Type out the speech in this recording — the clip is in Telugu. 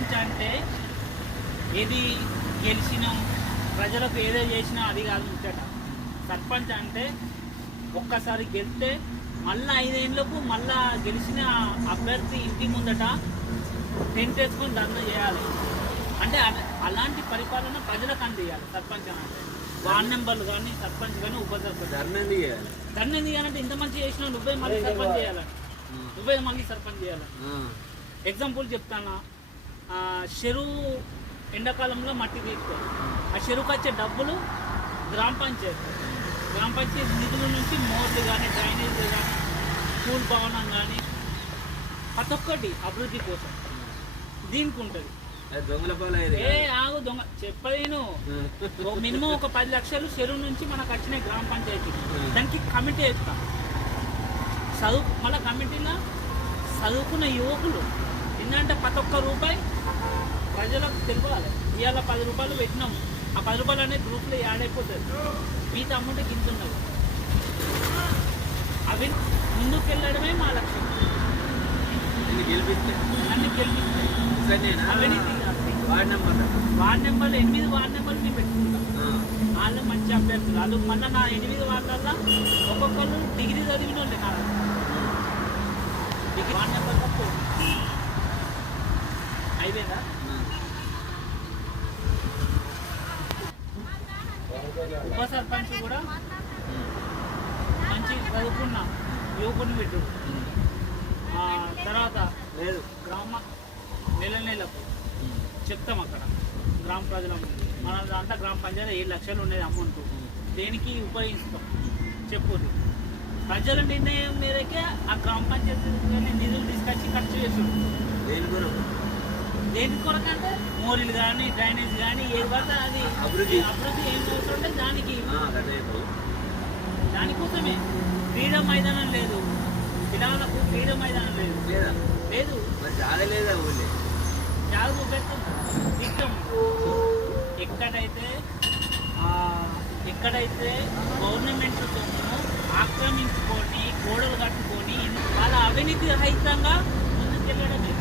సర్పంచ్ అంటే ఏది గెలిచినాం ప్రజలకు ఏదో చేసినా అది కాదు ముచ్చట. సర్పంచ్ అంటే ఒక్కసారి గెలిస్తే మళ్ళీ 5 ఏళ్ళకు మళ్ళా గెలిచిన అభ్యర్థి ఇంటి ముందట టెంట్ వేసుకొని ధర్నా చేయాలి. అంటే అలాంటి పరిపాలన ప్రజలకు అందియాలి సర్పంచ్ అంటే. వార్డ్ మెంబర్లు కానీ సర్పంచ్ కానీ ఉప సర్పంచ్ ధర్నా ఎందుకు చేయాలంటే ఇంత మంచి చేసినా నువ్వే మళ్ళీ సర్పంచ్ చేయాలని, నువ్వే మళ్ళీ సర్పంచ్ చేయాలని. ఎగ్జాంపుల్ చెప్తానా, చెరువు ఎండాకాలంలో మట్టి తీసుకోవాలి. ఆ చెరువుకి వచ్చే డబ్బులు గ్రామ పంచాయతీ నిధుల నుంచి మోర్లు కానీ డ్రైనేజీలు కానీ స్కూల్ భవనం కానీ ప్రతి ఒక్కటి అభివృద్ధి కోసం దీనికి ఉంటుంది. ఆగు దొంగ చెప్పలేను. మినిమం ఒక 10 లక్షలు చెరువు నుంచి మనకు వచ్చినాయి గ్రామ పంచాయతీ. దానికి కమిటీ వేస్తాం. మళ్ళీ కమిటీలో చదువుకున్న యువకులు ఏంటంటే ప్రతి ఒక్క రూపాయి ప్రజలకు తెలియాలి. ఇవాళ 10 రూపాయలు పెట్టినాం, ఆ 10 రూపాయలు అనేది గ్రూప్లో యాడ్ అయిపోతుంది. మిగతా అమౌంట్ కింద ఉన్నది. అవి ముందుకు వెళ్ళడమే మా లక్ష్యం. నన్ను గెలిపిస్తాయి. వార్డ్ నెంబర్లు 8 వార్డ్ నెంబర్లు మేము పెట్టుకుంటాం. వాళ్ళు మంచి అభ్యర్థులు. వాళ్ళు మొన్న నా 8 వార్డులలో ఒక్కొక్కరు డిగ్రీ చదివిన వాళ్ళే. నా డిగ్రీ వార్డ్ నెంబర్ తప్పు అయిపోయిందా? ఉప సర్పంచ్ కూడా మంచి చదువుకున్న యువకుని పెట్టు. తర్వాత లేదు గ్రామ నెలకు చెప్తాం అక్కడ గ్రామ ప్రజల మన అంతా గ్రామ పంచాయతీ 7 లక్షలు ఉండేది అమౌంట్. దేనికి ఉపయోగిస్తాం చెప్పు. ప్రజల నిర్ణయం మేరకే ఆ గ్రామ పంచాయతీ నిధులు తీసుకొచ్చి ఖర్చు చేస్తుంది. దేని కొరకంటే మోరీలు కానీ డ్రైనేజ్ కానీ ఏది పడితే అది అభివృద్ధి ఏం చేస్తుంటే దానికోసమే. క్రీడా మైదానం లేదు, పిల్లలకు క్రీడా మైదానం లేదు. జాగ్రత్త చూపెడుతుంది సిస్టమ్. ఎక్కడైతే గవర్నమెంట్ ఆక్రమించుకొని గోడలు కట్టుకొని వాళ్ళ అవినీతి రహితంగా ముందుకెళ్ళడమే.